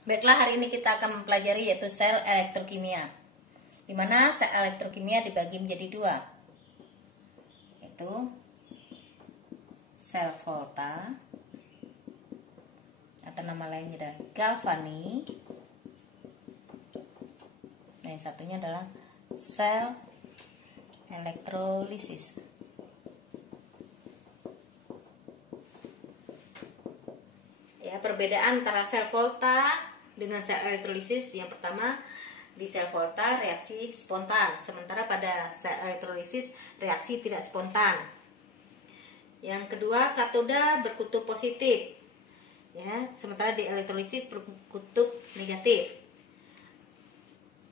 Baiklah, hari ini kita akan mempelajari yaitu sel elektrokimia, di mana sel elektrokimia dibagi menjadi dua, yaitu sel Volta atau nama lainnya adalah Galvani, dan yang satunya adalah sel elektrolisis. Ya, perbedaan antara sel Volta dengan sel elektrolisis, yang pertama, di sel Volta reaksi spontan, sementara pada sel elektrolisis reaksi tidak spontan. Yang kedua, katoda berkutub positif, ya, sementara di elektrolisis berkutub negatif.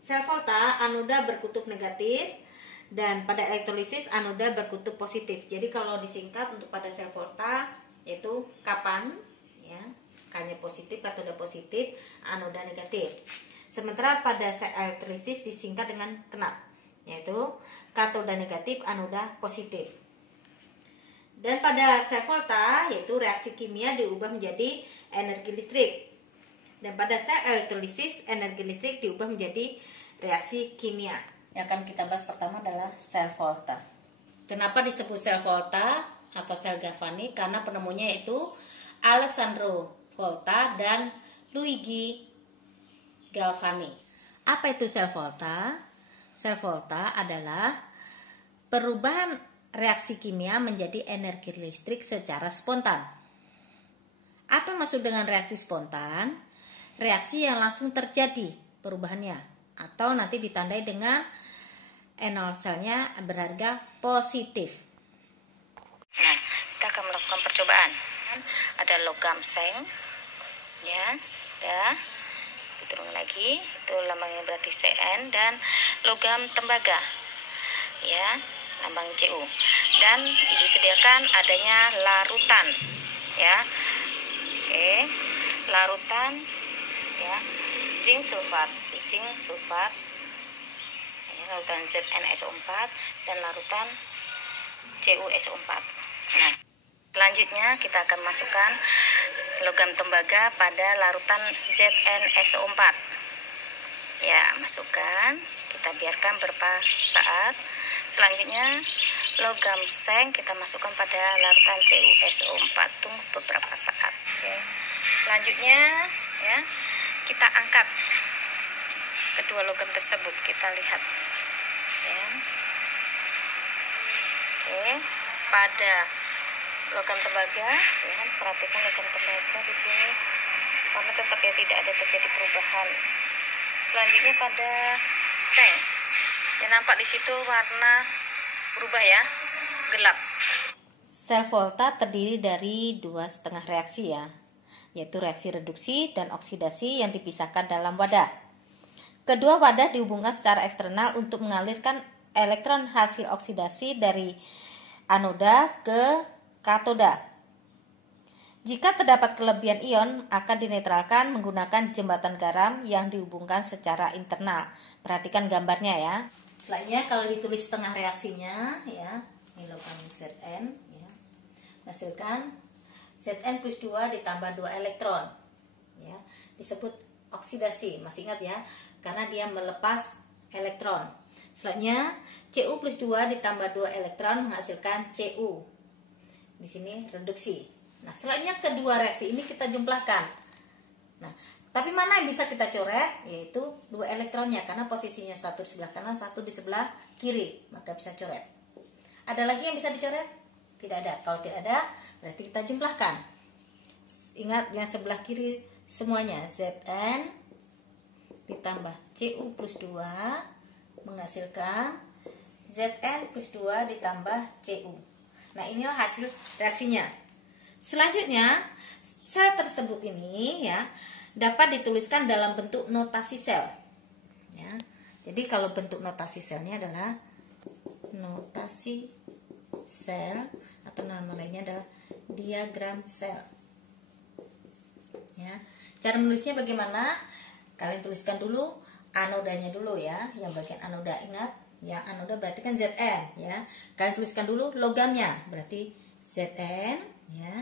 Sel Volta anoda berkutub negatif, dan pada elektrolisis anoda berkutub positif. Jadi kalau disingkat untuk pada sel Volta yaitu kapan, ya, K-nya positif, katoda positif, anoda negatif. Sementara pada sel elektrolisis disingkat dengan KNAP, yaitu katoda negatif, anoda positif. Dan pada sel Volta yaitu reaksi kimia diubah menjadi energi listrik. Dan pada sel elektrolisis energi listrik diubah menjadi reaksi kimia. Yang akan kita bahas pertama adalah sel Volta. Kenapa disebut sel Volta atau sel Galvani? Karena penemunya yaitu Alessandro Volta dan Luigi Galvani. Apa itu sel Volta? Sel Volta adalah perubahan reaksi kimia menjadi energi listrik secara spontan. Apa maksud dengan reaksi spontan? Reaksi yang langsung terjadi perubahannya, atau nanti ditandai dengan N0 selnya berharga positif. Nah, kita akan melakukan percobaan. Ada logam seng, ya, dah. Turun lagi, itu lambangnya berarti Cn, dan logam tembaga, ya, lambang Cu. Dan ibu sediakan adanya larutan, ya, oke, larutan, ya, zinc sulfat, larutan ZnSO4 dan larutan CuSO4. Nah, selanjutnya kita akan masukkan logam tembaga pada larutan ZnSO4. Ya, masukkan, kita biarkan beberapa saat. Selanjutnya logam seng kita masukkan pada larutan CuSO4, tunggu beberapa saat. Oke. Selanjutnya, ya, kita angkat kedua logam tersebut, kita lihat, ya. Oke, pada logam tembaga, ya, perhatikan logam tembaga di sini, karena tetap ya tidak ada terjadi perubahan. Selanjutnya pada seng, ya, nampak di situ warna berubah, ya, gelap. Sel Volta terdiri dari dua setengah reaksi, ya, yaitu reaksi reduksi dan oksidasi yang dipisahkan dalam wadah. Kedua wadah dihubungkan secara eksternal untuk mengalirkan elektron hasil oksidasi dari anoda ke katoda. Jika terdapat kelebihan ion, akan dinetralkan menggunakan jembatan garam yang dihubungkan secara internal. Perhatikan gambarnya, ya. Selanjutnya kalau ditulis setengah reaksinya, ya, ini logam Zn, ya, menghasilkan Zn plus 2 ditambah 2 elektron, ya, disebut oksidasi, masih ingat, ya, karena dia melepas elektron. Selanjutnya Cu plus 2 ditambah 2 elektron menghasilkan Cu. Di sini reduksi. Nah, selanjutnya kedua reaksi ini kita jumlahkan. Nah, tapi mana yang bisa kita coret? Yaitu 2 elektronnya, karena posisinya satu di sebelah kanan, satu di sebelah kiri, maka bisa coret. Ada lagi yang bisa dicoret? Tidak ada. Kalau tidak ada, berarti kita jumlahkan. Ingat, yang sebelah kiri semuanya Zn ditambah Cu plus 2 menghasilkan Zn plus 2 ditambah Cu. Nah, inilah hasil reaksinya. Selanjutnya, sel tersebut ini, ya, dapat dituliskan dalam bentuk notasi sel, ya. Jadi kalau bentuk notasi selnya adalah notasi sel, atau nama lainnya adalah diagram sel, ya. Cara menulisnya bagaimana? Kalian tuliskan dulu anodanya dulu, ya, yang bagian anoda. Ingat, yang anoda berarti kan Zn, ya. Kalian tuliskan dulu logamnya, berarti Zn, ya.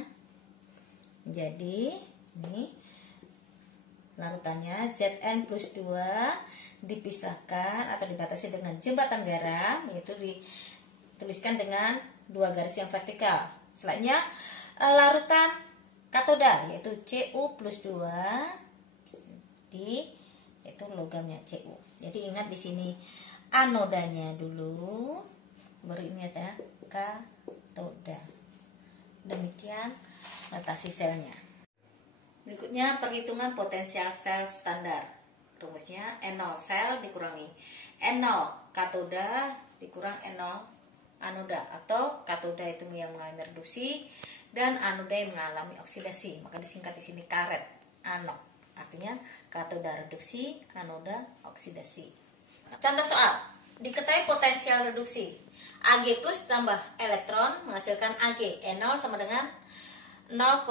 Jadi ini larutannya Zn plus 2 dipisahkan atau dibatasi dengan jembatan garam, yaitu dituliskan dengan 2 garis yang vertikal. Selanjutnya larutan katoda, yaitu Cu plus 2 yaitu logamnya Cu. Jadi ingat di sini anodanya dulu, baru ini ada katoda. Demikian notasi selnya. Berikutnya perhitungan potensial sel standar. Rumusnya N0 sel dikurangi N0 katoda dikurang N0 anoda, atau katoda itu yang mengalami reduksi dan anoda yang mengalami oksidasi. Maka disingkat di sini karet anod. Artinya katoda reduksi, anoda oksidasi. Contoh soal, diketahui potensial reduksi. Ag plus tambah elektron menghasilkan Ag. E0 sama dengan 0,80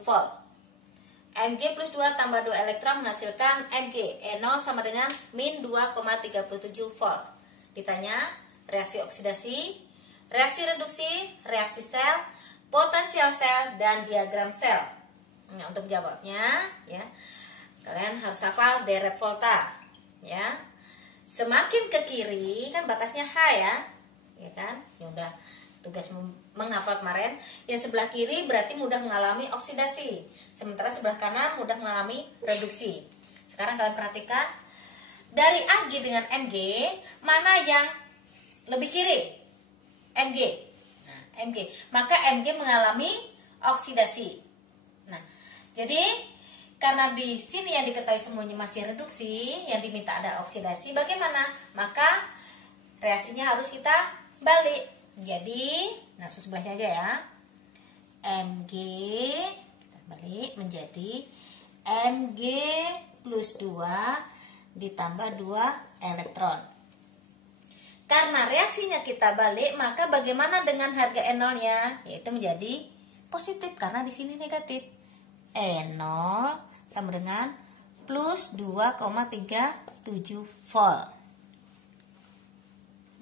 volt. Mg plus 2 tambah 2 elektron menghasilkan Mg. E0 sama dengan min 2,37 volt. Ditanya reaksi oksidasi, reaksi reduksi, reaksi sel, potensial sel, dan diagram sel. Nah, untuk jawabnya ya, kalian harus hafal deret volta ya. Semakin ke kiri kan batasnya H ya kan? Ya udah, tugas menghafal kemarin. Yang sebelah kiri berarti mudah mengalami oksidasi, sementara sebelah kanan mudah mengalami reduksi. Sekarang kalian perhatikan dari Ag dengan Mg, mana yang lebih kiri? Mg. Nah, Mg. Maka Mg mengalami oksidasi. Nah, jadi karena di sini yang diketahui semuanya masih reduksi, yang diminta ada oksidasi, bagaimana? Maka reaksinya harus kita balik. Jadi, nah sebelahnya aja ya. Mg kita balik menjadi Mg plus 2 ditambah 2 elektron. Karena reaksinya kita balik, maka bagaimana dengan harga E0-nya? Yaitu menjadi positif karena di sini negatif. E0 sama dengan plus 2,37 volt.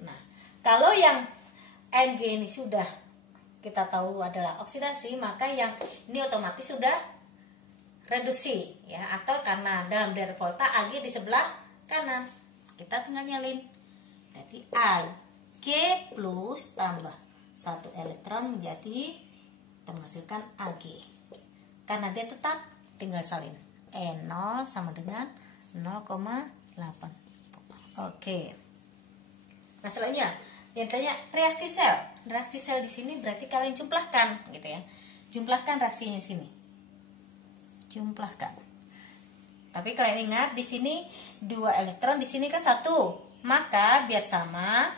Nah, kalau yang Mg ini sudah kita tahu adalah oksidasi, maka yang ini otomatis sudah reduksi ya, atau karena dalam deret volta Ag di sebelah kanan. Kita tinggal nyalin. Berarti Ag plus tambah 1 elektron menjadi menghasilkan Ag. Karena dia tetap, tinggal salin. E0 sama dengan 0,8. Oke. Nah, selanjutnya yang tanya reaksi sel. Reaksi sel di sini berarti kalian jumlahkan gitu ya. Jumlahkan reaksinya sini. Jumlahkan. Tapi kalian ingat di sini 2 elektron, di sini kan 1. Maka biar sama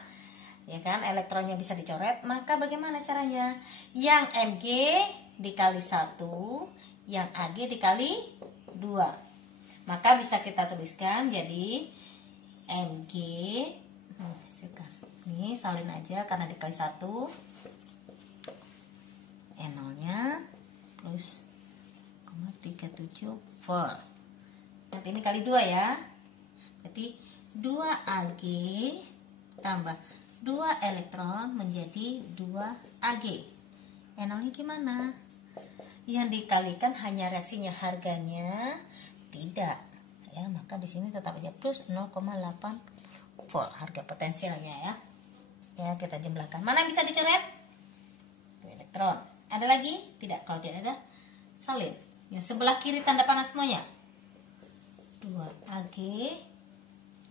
ya kan, elektronnya bisa dicoret, maka bagaimana caranya? Yang Mg dikali 1, yang Ag dikali 2. Maka bisa kita tuliskan jadi Mg ini salin aja karena dikali 1, E0 nya plus 0,37 volt. Nanti ini kali 2 ya. Berarti 2 Ag tambah 2 elektron menjadi 2 Ag. E0 nya gimana? Yang dikalikan hanya reaksinya, harganya tidak ya, maka di sini tetap aja plus 0,8 volt harga potensialnya ya. Ya, kita jumlahkan. Mana yang bisa dicoret? 2 elektron. Ada lagi? Tidak. Kalau tidak ada, salin. Yang sebelah kiri tanda panah semuanya. 2 Ag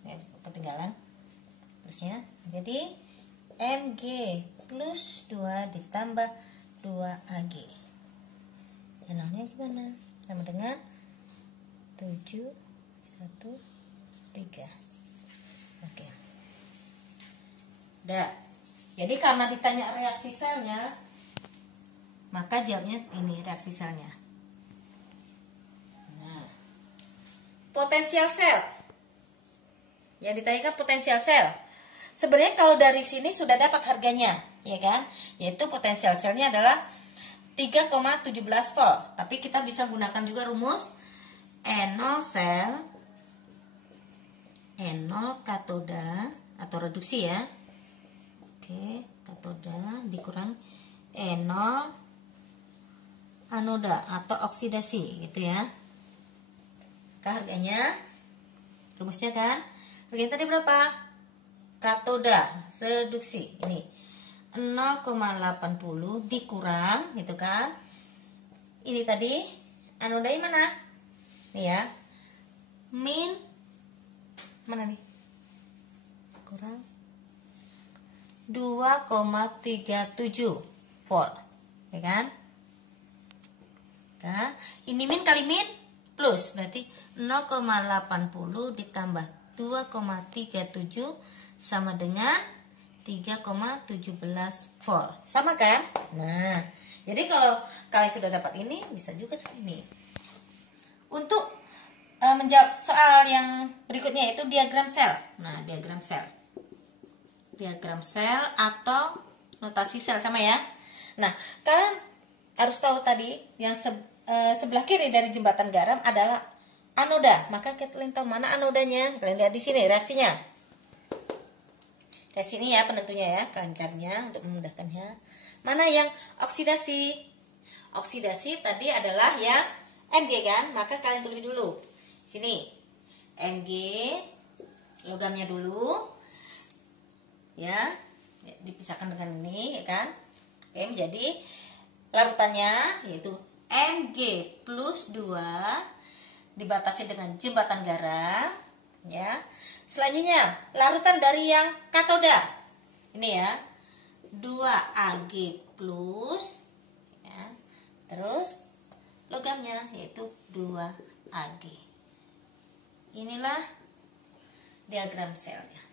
ya, ketinggalan terusnya. Jadi Mg plus 2 ditambah 2 Ag. N0-nya gimana? Sama dengan 7, 1, 3. Oke. Udah. Jadi karena ditanya reaksi selnya, maka jawabnya ini reaksi selnya. Nah, potensial sel. Yang ditanyakan potensial sel. Sebenarnya kalau dari sini sudah dapat harganya, ya kan? Yaitu potensial selnya adalah 3,17 volt. Tapi kita bisa gunakan juga rumus E0 sel, E0 katoda atau reduksi ya. Oke, katoda dikurang E0 anoda atau oksidasi gitu ya. maka harganya, rumusnya kan, harganya tadi berapa? Katoda reduksi ini 0,80 dikurang gitu kan. Ini tadi anoda mana? Nih ya. Min mana nih? Kurang 2,37 volt. Ya kan? Nah, ini min kali min plus berarti 0,80 ditambah 2,37 sama dengan 3,17 volt. Sama kan? Nah, jadi kalau kalian sudah dapat ini, bisa juga ini. Untuk menjawab soal yang berikutnya yaitu diagram sel. Nah, diagram sel. Diagram sel atau notasi sel sama ya. Nah, kalian harus tahu tadi yang sebelah kiri dari jembatan garam adalah anoda. Maka kalian tahu mana anodanya? Kalian lihat di sini reaksinya. Dari sini ya penentunya ya, kalian carinya untuk memudahkannya. Mana yang oksidasi? Oksidasi tadi adalah yang Mg kan? Maka kalian tulis dulu. Sini. Mg logamnya dulu. Ya, dipisahkan dengan ini ya kan? Oke, menjadi larutannya yaitu Mg plus 2 dibatasi dengan jembatan garam ya. Selanjutnya larutan dari yang katoda ini ya 2Ag plus ya. Terus logamnya yaitu 2Ag. Inilah diagram selnya.